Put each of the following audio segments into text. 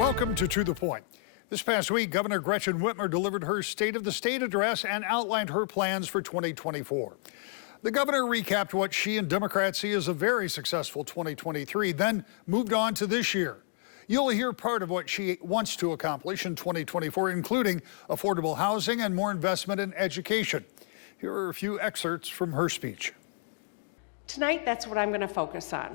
Welcome to the Point. This past week, Governor Gretchen Whitmer delivered her State of the State address and outlined her plans for 2024. The governor recapped what she and Democrats see as a very successful 2023, then moved on to this year. You'll hear part of what she wants to accomplish in 2024, including affordable housing and more investment in education. Here are a few excerpts from her speech. Tonight, that's what I'm going to focus on: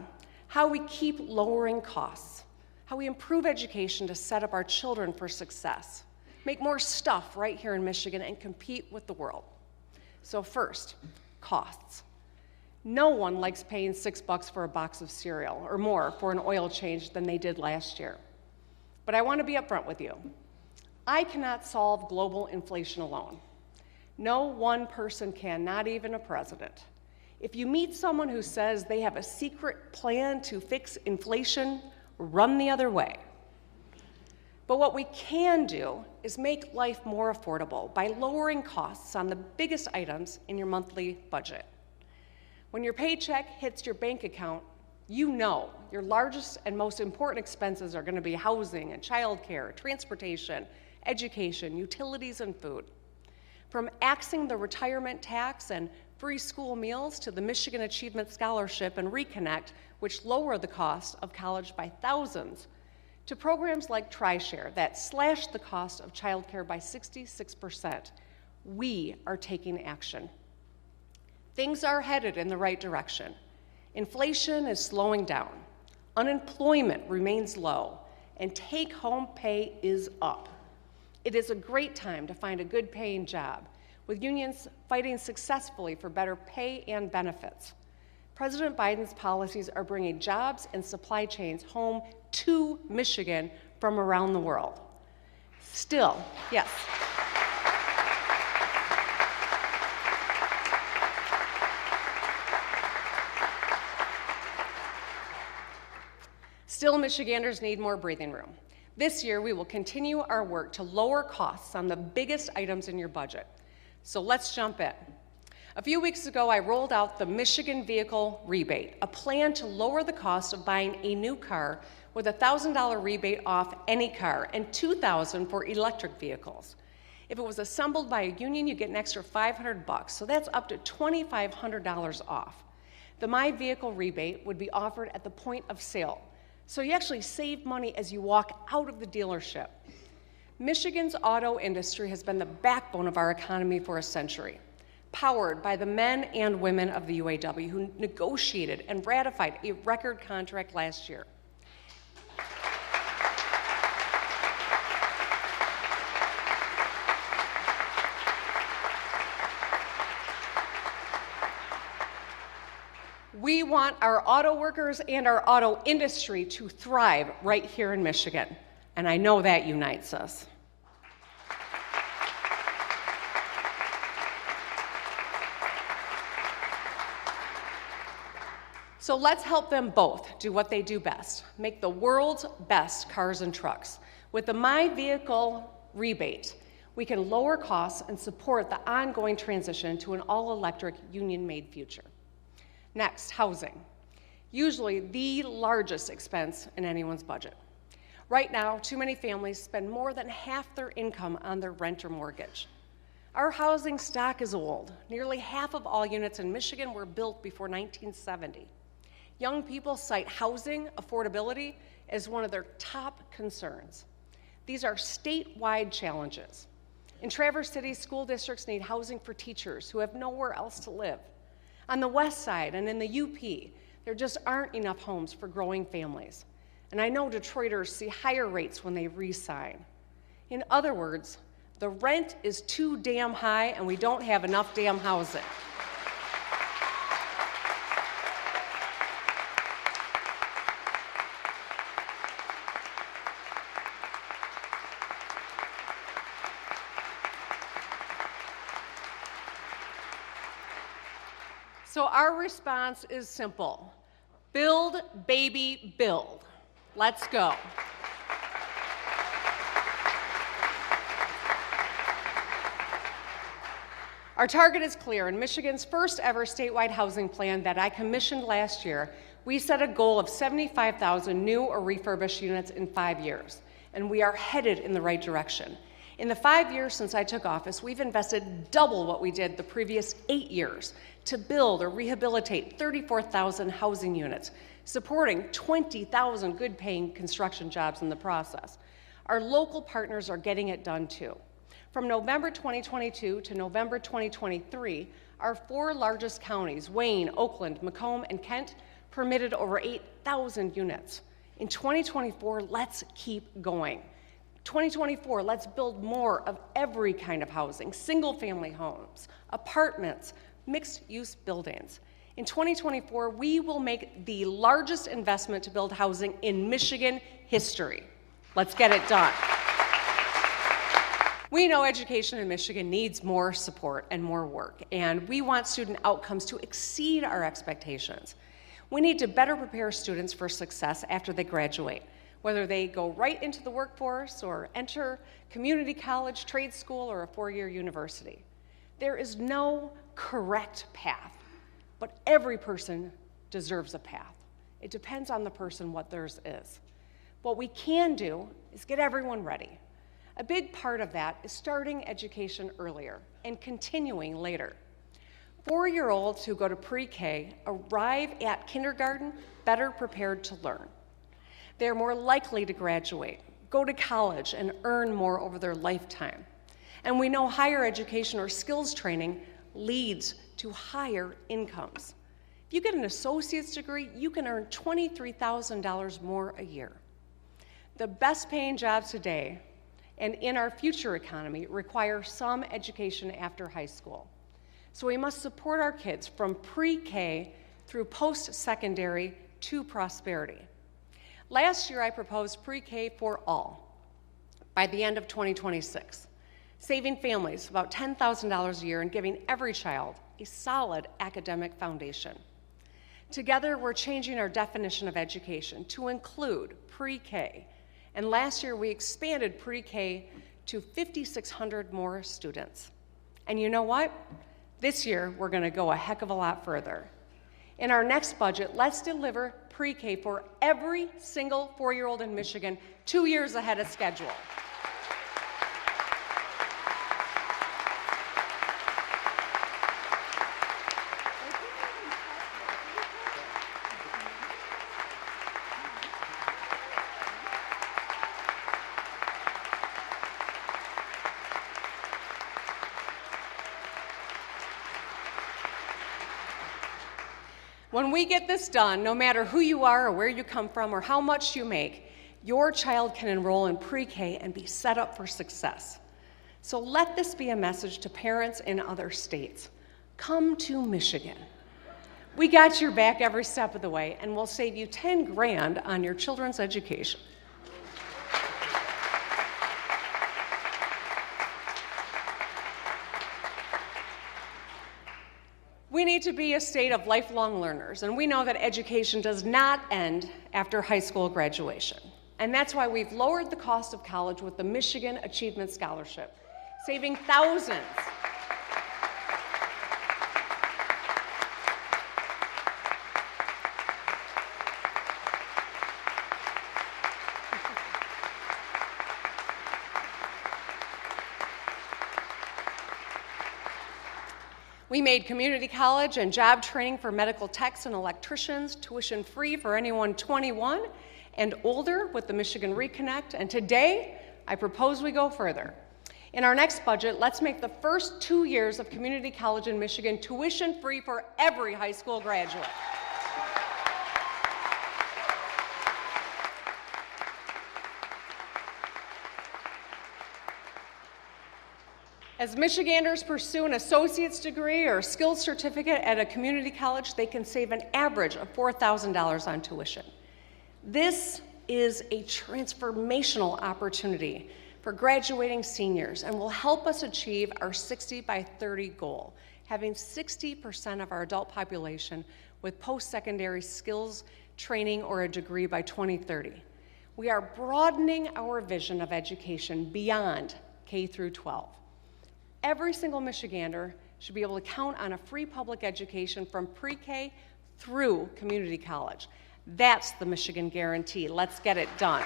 how we keep lowering costs, how we improve education to set up our children for success, make more stuff right here in Michigan, and compete with the world. So first, costs. No one likes paying $6 for a box of cereal or more for an oil change than they did last year. But I want to be upfront with you. I cannot solve global inflation alone. No one person can, not even a president. If you meet someone who says they have a secret plan to fix inflation, run the other way. But what we can do is make life more affordable by lowering costs on the biggest items in your monthly budget. When your paycheck hits your bank account, you know your largest and most important expenses are going to be housing and childcare, transportation, education, utilities, and food. From axing the retirement tax and free school meals to the Michigan Achievement Scholarship and Reconnect, which lower the cost of college by thousands, to programs like TriShare that slash the cost of childcare by 66%, we are taking action. Things are headed in the right direction. Inflation is slowing down, unemployment remains low, and take-home pay is up. It is a great time to find a good-paying job, with unions fighting successfully for better pay and benefits. President Biden's policies are bringing jobs and supply chains home to Michigan from around the world. Still, yes. Still, Michiganders need more breathing room. This year, we will continue our work to lower costs on the biggest items in your budget. So let's jump in. A few weeks ago, I rolled out the Michigan Vehicle Rebate, a plan to lower the cost of buying a new car with a $1,000 rebate off any car and $2,000 for electric vehicles. If it was assembled by a union, you get an extra $500, so that's up to $2,500 off. The My Vehicle Rebate would be offered at the point of sale, so you actually save money as you walk out of the dealership. Michigan's auto industry has been the backbone of our economy for a century, powered by the men and women of the UAW who negotiated and ratified a record contract last year. We want our auto workers and our auto industry to thrive right here in Michigan, and I know that unites us. So let's help them both do what they do best, make the world's best cars and trucks. With the My Vehicle Rebate, we can lower costs and support the ongoing transition to an all-electric, union-made future. Next, housing. Usually the largest expense in anyone's budget. Right now, too many families spend more than half their income on their rent or mortgage. Our housing stock is old. Nearly half of all units in Michigan were built before 1970. Young people cite housing affordability as one of their top concerns. These are statewide challenges. In Traverse City, school districts need housing for teachers who have nowhere else to live. On the west side and in the UP, there just aren't enough homes for growing families. And I know Detroiters see higher rates when they re-sign. In other words, the rent is too damn high and we don't have enough damn housing. So our response is simple. Build, baby, build. Let's go. Our target is clear. In Michigan's first ever statewide housing plan that I commissioned last year, we set a goal of 75,000 new or refurbished units in 5 years. and we are headed in the right direction. In the 5 years since I took office, we've invested double what we did the previous 8 years to build or rehabilitate 34,000 housing units, supporting 20,000 good-paying construction jobs in the process. Our local partners are getting it done too. From November 2022 to November 2023, our 4 largest counties, Wayne, Oakland, Macomb, and Kent, permitted over 8,000 units. In 2024, let's keep going. 2024, let's build more of every kind of housing, single-family homes, apartments, mixed-use buildings. In 2024, we will make the largest investment to build housing in Michigan history. Let's get it done. We know education in Michigan needs more support and more work, and we want student outcomes to exceed our expectations. We need to better prepare students for success after they graduate, whether they go right into the workforce or enter community college, trade school, or a 4-year university. There is no correct path, but every person deserves a path. It depends on the person what theirs is. What we can do is get everyone ready. A big part of that is starting education earlier and continuing later. 4-year-olds who go to pre-K arrive at kindergarten better prepared to learn. They're more likely to graduate, go to college, and earn more over their lifetime. And we know higher education or skills training leads to higher incomes. If you get an associate's degree, you can earn $23,000 more a year. The best paying jobs today and in our future economy require some education after high school. So we must support our kids from pre-K through post-secondary to prosperity. Last year I proposed pre-K for all by the end of 2026, saving families about $10,000 a year and giving every child a solid academic foundation. Together we're changing our definition of education to include pre-K. And last year, we expanded pre-K to 5,600 more students. And you know what? This year, we're going to go a heck of a lot further. In our next budget, let's deliver pre-K for every single 4-year-old in Michigan 2 years ahead of schedule. When we get this done, no matter who you are or where you come from or how much you make, your child can enroll in pre-K and be set up for success. So let this be a message to parents in other states. Come to Michigan. We got your back every step of the way, and we'll save you 10 grand on your children's education. We need to be a state of lifelong learners, and we know that education does not end after high school graduation. And that's why we've lowered the cost of college with the Michigan Achievement Scholarship, saving thousands. We made community college and job training for medical techs and electricians tuition-free for anyone 21 and older with the Michigan Reconnect, and today I propose we go further. In our next budget, let's make the first 2 years of community college in Michigan tuition-free for every high school graduate. As Michiganders pursue an associate's degree or skills certificate at a community college, they can save an average of $4,000 on tuition. This is a transformational opportunity for graduating seniors and will help us achieve our 60 by 30 goal, having 60% of our adult population with post-secondary skills training or a degree by 2030. We are broadening our vision of education beyond K through 12. Every single Michigander should be able to count on a free public education from pre-K through community college. That's the Michigan guarantee. Let's get it done.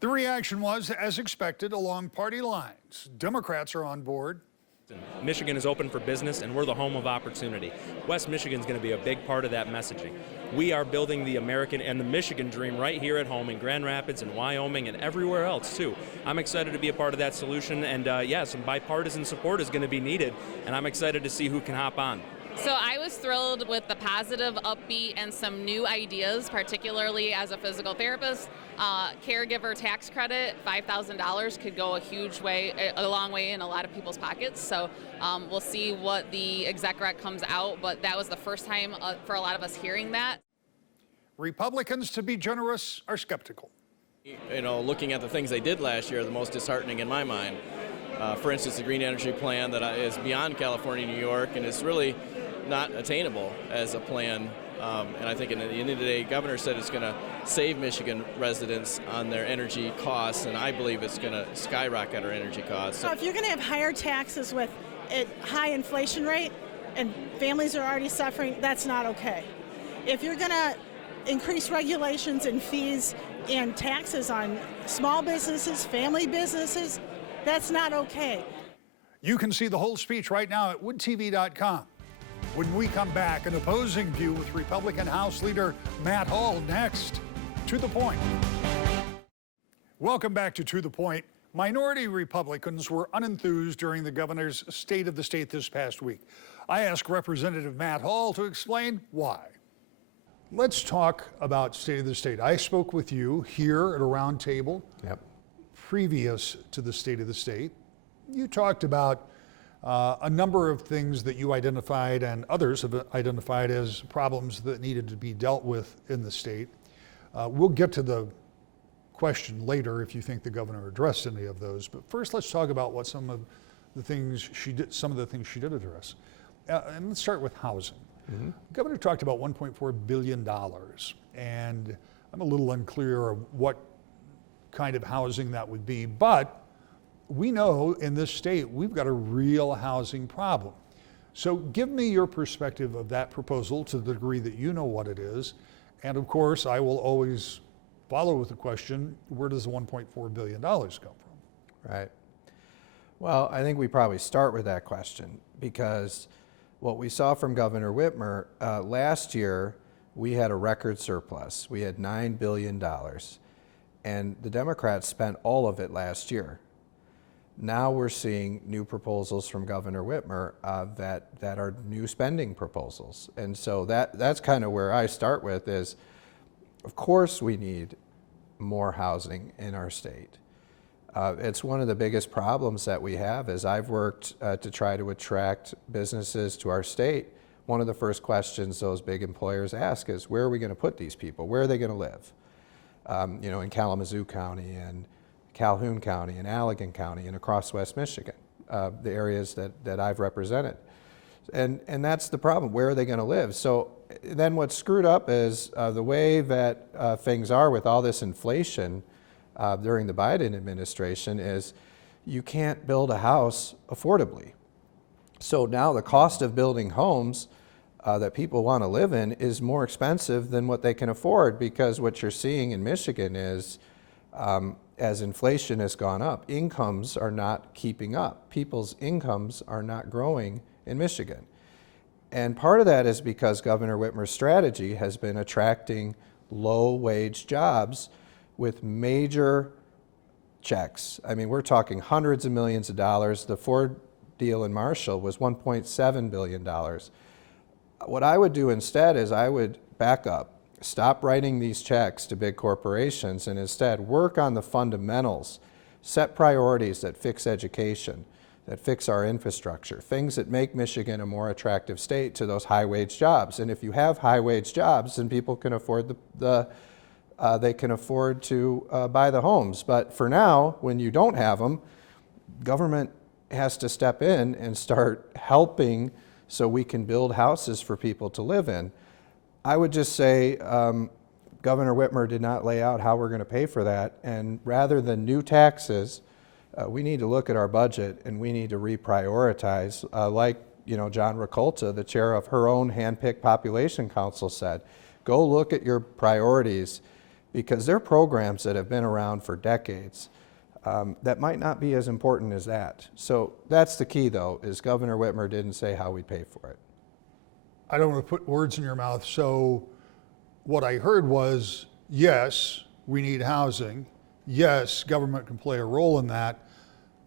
The reaction was, as expected, along party lines. Democrats are on board. Michigan is open for business, and we're the home of opportunity. West Michigan is going to be a big part of that messaging. We are building the American and the Michigan dream right here at home in Grand Rapids and Wyoming and everywhere else, too. I'm excited to be a part of that solution, and yeah, some bipartisan support is going to be needed, and I'm excited to see who can hop on. So I was thrilled with the positive, upbeat, and some new ideas, particularly as a physical therapist. Caregiver tax credit, $5,000 could go a long way in a lot of people's pockets. So we'll see what the exec rec comes out, but that was the first time for a lot of us hearing that. Republicans, to be generous, are skeptical. You know, looking at the things they did last year, the most disheartening in my mind. For instance, the green energy plan that is beyond California, New York, and it's really not attainable as a plan. And I think at the end of the day, Governor said it's going to save Michigan residents on their energy costs, and I believe it's going to skyrocket our energy costs. So if you're going to have higher taxes with a high inflation rate and families are already suffering, that's not okay. If you're going to increase regulations and fees and taxes on small businesses, family businesses, that's not okay. You can see the whole speech right now at woodtv.com. When we come back, an opposing view with Republican House Leader Matt Hall next. To the Point. Welcome back to the Point. Minority Republicans were unenthused during the governor's State of the State this past week. I asked Representative Matt Hall to explain why. Let's talk about State of the State. I spoke with you here at a round table previous to the State of the State. You talked about a number of things that you identified and others have identified as problems that needed to be dealt with in the state. We'll get to the question later if you think the governor addressed any of those. But first, let's talk about what some of the things she did address. And let's start with housing. The governor talked about $1.4 billion, and I'm a little unclear of what kind of housing that would be, but we know in this state we've got a real housing problem. So give me your perspective of that proposal to the degree that you know what it is. And of course, I will always follow with the question, where does the $1.4 billion come from? Right. Well, I think we probably start with that question because what we saw from Governor Whitmer last year, we had a record surplus. We had $9 billion, and the Democrats spent all of it last year. Now we're seeing new proposals from Governor Whitmer that are new spending proposals. And so that's kind of where I start with is, of course we need more housing in our state. It's one of the biggest problems that we have is I've worked to try to attract businesses to our state. One of the first questions those big employers ask is, where are we going to put these people? Where are they going to live? In Kalamazoo County and Calhoun County and Allegan County and across West Michigan, the areas that I've represented. And that's the problem, where are they going to live? So then what's screwed up is the way that things are with all this inflation during the Biden administration is you can't build a house affordably. So now the cost of building homes that people want to live in is more expensive than what they can afford, because what you're seeing in Michigan is as inflation has gone up, incomes are not keeping up. People's incomes are not growing in Michigan. And part of that is because Governor Whitmer's strategy has been attracting low-wage jobs with major checks. I mean, we're talking hundreds of millions of dollars. The Ford deal in Marshall was $1.7 billion. What I would do instead is I would back up, stop writing these checks to big corporations, and instead work on the fundamentals, set priorities that fix education, that fix our infrastructure, things that make Michigan a more attractive state to those high-wage jobs. And if you have high-wage jobs, then people can afford they can afford to buy the homes. But for now, when you don't have them, government has to step in and start helping so we can build houses for people to live in. I would just say Governor Whitmer did not lay out how we're going to pay for that, and rather than new taxes, we need to look at our budget and we need to reprioritize, like John Ricolta, the chair of her own handpicked population council, said. Go look at your priorities because they're programs that have been around for decades that might not be as important as that. So that's the key, though, is Governor Whitmer didn't say how we'd pay for it. I don't want to put words in your mouth. So what I heard was, yes, we need housing. Yes, government can play a role in that,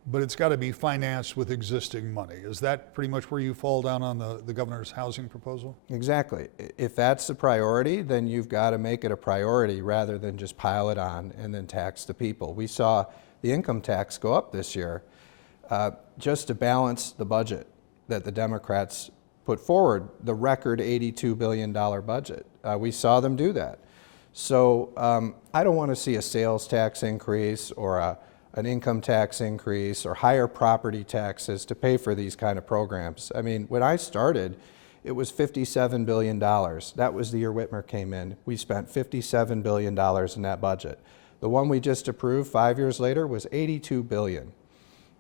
but it's got to be financed with existing money. Is that pretty much where you fall down on the governor's housing proposal? Exactly. If that's the priority, then you've got to make it a priority rather than just pile it on and then tax the people. We saw the income tax go up this year just to balance the budget that the Democrats put forward, the record $82 billion budget. We saw them do that. So I don't want to see a sales tax increase or an income tax increase or higher property taxes to pay for these kind of programs. I mean, when I started, it was $57 billion. That was the year Whitmer came in. We spent $57 billion in that budget. The one we just approved 5 years later was $82 billion.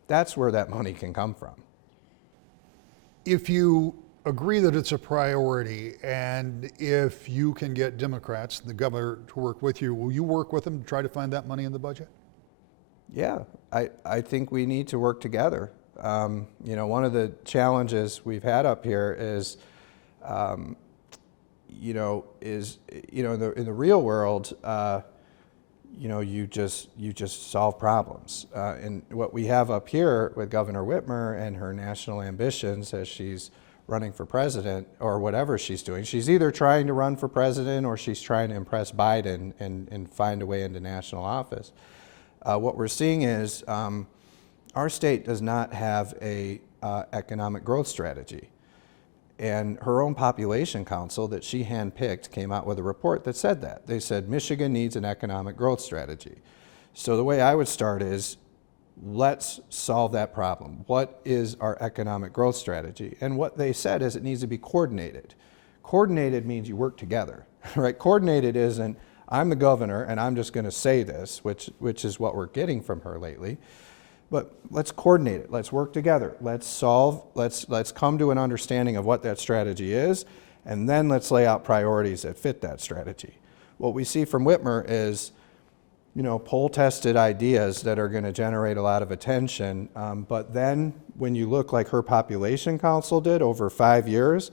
That's where that money can come from. If you agree that it's a priority, and if you can get Democrats, the governor, to work with you, will you work with them to try to find that money in the budget? Yeah, I think we need to work together. You know, one of the challenges we've had up here is, in the real world, you just solve problems. And what we have up here with Governor Whitmer and her national ambitions as she's running for president, or whatever she's doing, she's either trying to run for president or she's trying to impress Biden and find a way into national office. What we're seeing is our state does not have a economic growth strategy. And her own population council that she handpicked came out with a report that said that. They said Michigan needs an economic growth strategy. So the way I would start is, let's solve that problem. What is our economic growth strategy? And what they said is it needs to be coordinated. Coordinated means you work together, right? Coordinated isn't, I'm the governor and I'm just going to say this, which is what we're getting from her lately. But let's coordinate it. Let's work together. Let's come to an understanding of what that strategy is, and then let's lay out priorities that fit that strategy. What we see from Whitmer is, poll-tested ideas that are going to generate a lot of attention, but then when you look like her population council did over 5 years,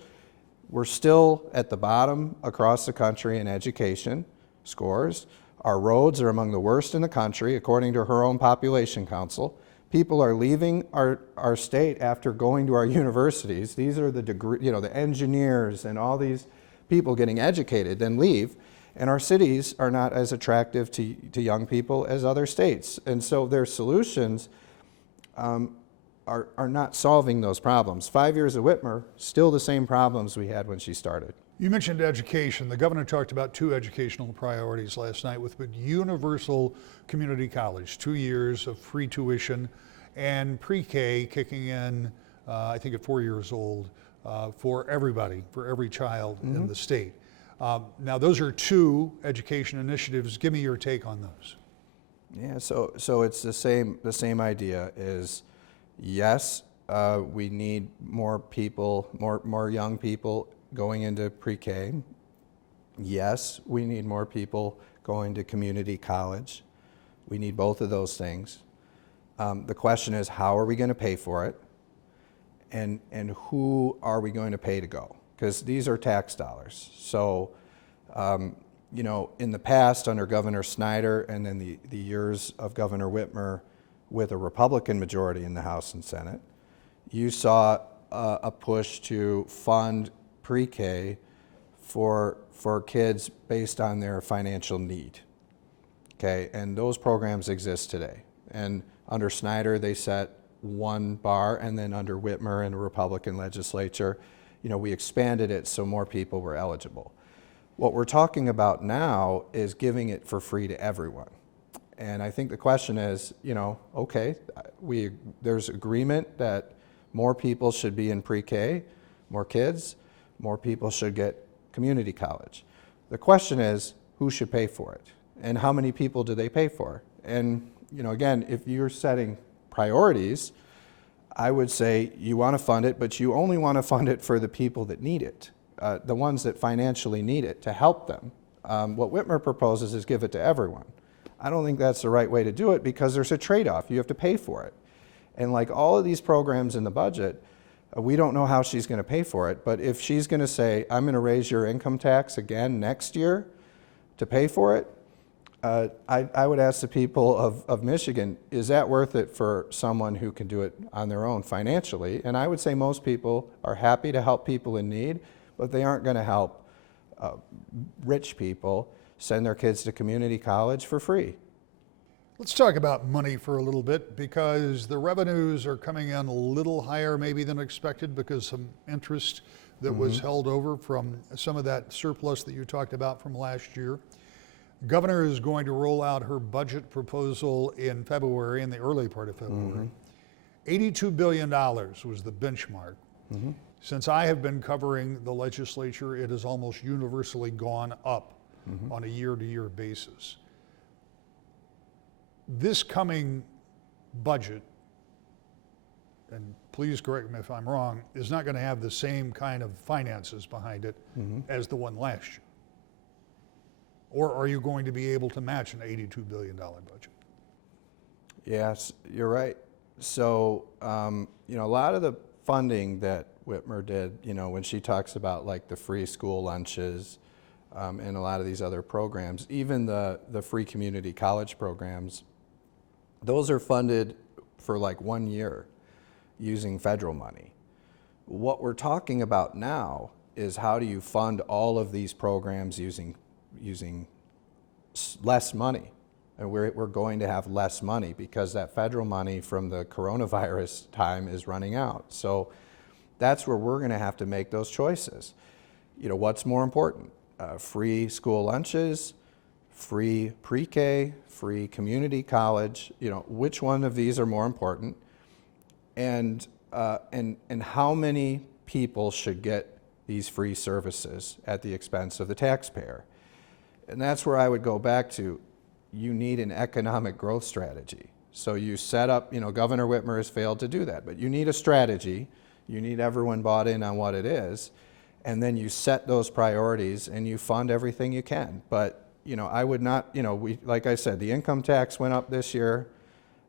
we're still at the bottom across the country in education scores. Our roads are among the worst in the country, according to her own population council. People are leaving our state after going to our universities. These are the engineers and all these people getting educated, then leave. And our cities are not as attractive to young people as other states. And so their solutions are not solving those problems. 5 years of Whitmer, still the same problems we had when she started. You mentioned education. The governor talked about 2 educational priorities last night with universal community college, 2 years of free tuition, and pre-K kicking in, I think at 4 years old, for everybody, for every child in the state. Now those are 2 education initiatives. Give me your take on those. Yeah, so it's the same idea is, yes, we need more people, more young people going into pre-K. Yes, we need more people going to community college. We need both of those things. The question is, how are we going to pay for it? And who are we going to pay to go? Because these are tax dollars. So, in the past under Governor Snyder and then the years of Governor Whitmer with a Republican majority in the House and Senate, you saw a push to fund pre-K for kids based on their financial need. Okay, and those programs exist today. And under Snyder, they set one bar, and then under Whitmer and a Republican legislature, we expanded it so more people were eligible. What we're talking about now is giving it for free to everyone. And I think the question is, okay, there's agreement that more people should be in pre-K, more kids, more people should get community college. The question is, who should pay for it? And how many people do they pay for? And, again, if you're setting priorities, I would say you want to fund it, but you only want to fund it for the people that need it, the ones that financially need it, to help them. What Whitmer proposes is give it to everyone. I don't think that's the right way to do it because there's a trade-off. You have to pay for it. And like all of these programs in the budget, we don't know how she's going to pay for it, but if she's going to say, I'm going to raise your income tax again next year to pay for it, I would ask the people of Michigan, is that worth it for someone who can do it on their own financially? And I would say most people are happy to help people in need, but they aren't going to help rich people send their kids to community college for free. Let's talk about money for a little bit, because the revenues are coming in a little higher maybe than expected because some interest that was held over from some of that surplus that you talked about from last year. Governor is going to roll out her budget proposal in February, in the early part of February. $82 billion was the benchmark. Since I have been covering the legislature, it has almost universally gone up on a year-to-year basis. This coming budget, and please correct me if I'm wrong, is not going to have the same kind of finances behind it as the one last year. Or are you going to be able to match an $82 billion budget? Yes, you're right. So, you know, a lot of the funding that Whitmer did, you know, when she talks about like the free school lunches and a lot of these other programs, even the free community college programs, those are funded for like 1 year using federal money. What we're talking about now is how do you fund all of these programs using less money. And we're going to have less money because that federal money from the coronavirus time is running out. So that's where we're going to have to make those choices. You know, what's more important? Free school lunches, free pre-K, free community college. You know, which one of these are more important? And how many people should get these free services at the expense of the taxpayer? And that's where I would go back to, you need an economic growth strategy. So you set up, you know, Governor Whitmer has failed to do that, but you need a strategy, you need everyone bought in on what it is, and then you set those priorities and you fund everything you can. But, you know, I would not, you know, like I said, the income tax went up this year.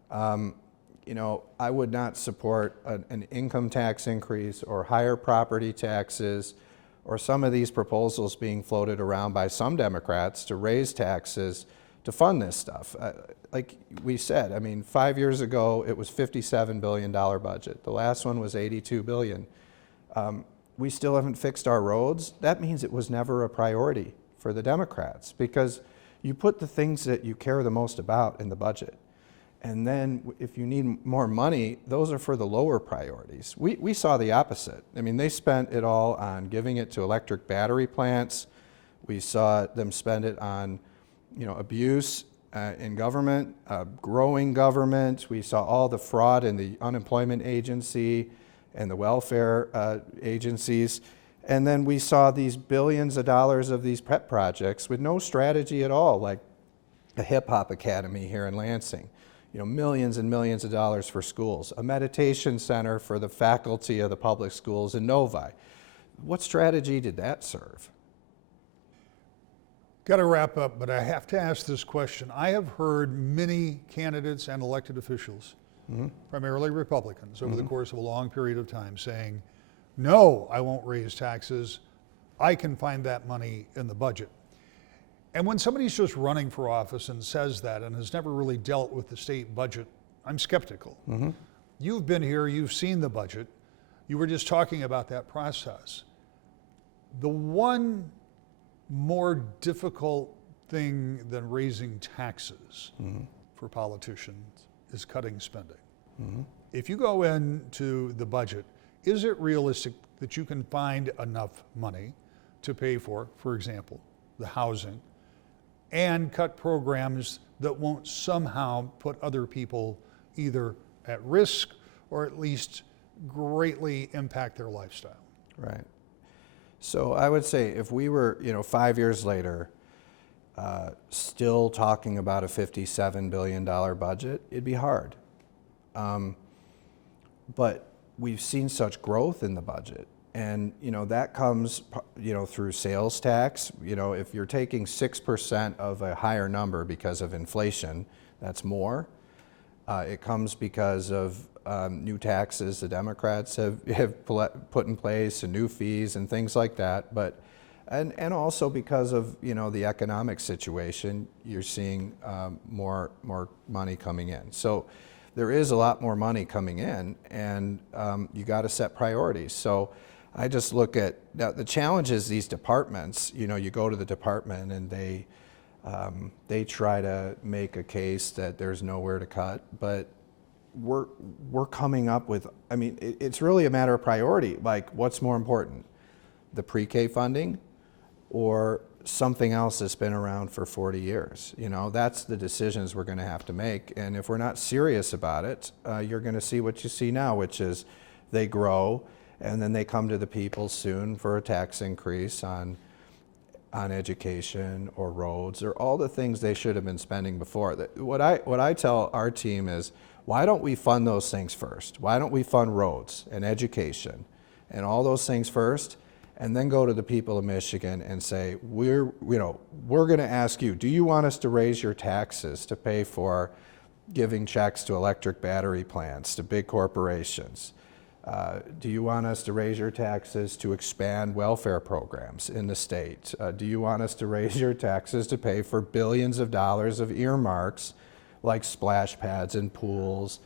You know, I would not support an income tax increase or higher property taxes or some of these proposals being floated around by some Democrats to raise taxes to fund this stuff. Like we said, I mean, 5 years ago, it was $57 billion budget. The last one was $82 billion. We still haven't fixed our roads. That means it was never a priority for the Democrats because you put the things that you care the most about in the budget. And then if you need more money, those are for the lower priorities. We saw the opposite. I mean, they spent it all on giving it to electric battery plants. We saw them spend it on, you know, abuse in government, growing government. We saw all the fraud in the unemployment agency and the welfare agencies. And then we saw these billions of dollars of these prep projects with no strategy at all, like a hip hop academy here in Lansing. You know, millions and millions of dollars for schools, a meditation center for the faculty of the public schools in Novi. What strategy did that serve? Got to wrap up, but I have to ask this question. I have heard many candidates and elected officials, primarily Republicans, over the course of a long period of time saying, no, I won't raise taxes. I can find that money in the budget. And when somebody's just running for office and says that and has never really dealt with the state budget, I'm skeptical. You've been here, you've seen the budget. You were just talking about that process. The one more difficult thing than raising taxes for politicians is cutting spending. If you go into the budget, is it realistic that you can find enough money to pay for example, the housing, and cut programs that won't somehow put other people either at risk or at least greatly impact their lifestyle? Right. So I would say if we were, you know, 5 years later, still talking about a $57 billion budget, it'd be hard. But we've seen such growth in the budget. And, that comes, through sales tax. If you're taking 6% of a higher number because of inflation, that's more. It comes because of new taxes the Democrats have put in place, and new fees and things like that. But and also because of the economic situation, you're seeing more money coming in. So there is a lot more money coming in, and you got to set priorities. So I just look at now, the challenge is these departments. You go to the department and they try to make a case that there's nowhere to cut, but we're coming up with. I mean, it's really a matter of priority. Like, what's more important, the pre-K funding, or something else that's been around for 40 years? That's the decisions we're going to have to make. And if we're not serious about it, you're going to see what you see now, which is they grow, and then they come to the people soon for a tax increase on education or roads or all the things they should have been spending before. What I tell our team is, why don't we fund those things first? Why don't we fund roads and education and all those things first, and then go to the people of Michigan and say, we're going to ask you, do you want us to raise your taxes to pay for giving checks to electric battery plants, to big corporations? Do you want us to raise your taxes to expand welfare programs in the state? Do you want us to raise your taxes to pay for billions of dollars of earmarks like splash pads and pools?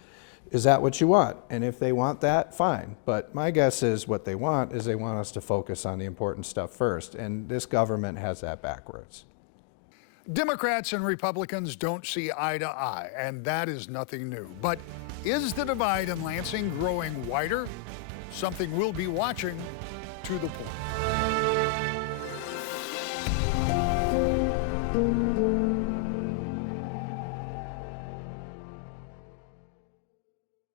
Is that what you want? And if they want that, fine. But my guess is what they want is they want us to focus on the important stuff first. And this government has that backwards. Democrats and Republicans don't see eye to eye, and that is nothing new. But is the divide in Lansing growing wider? Something we'll be watching. To the point.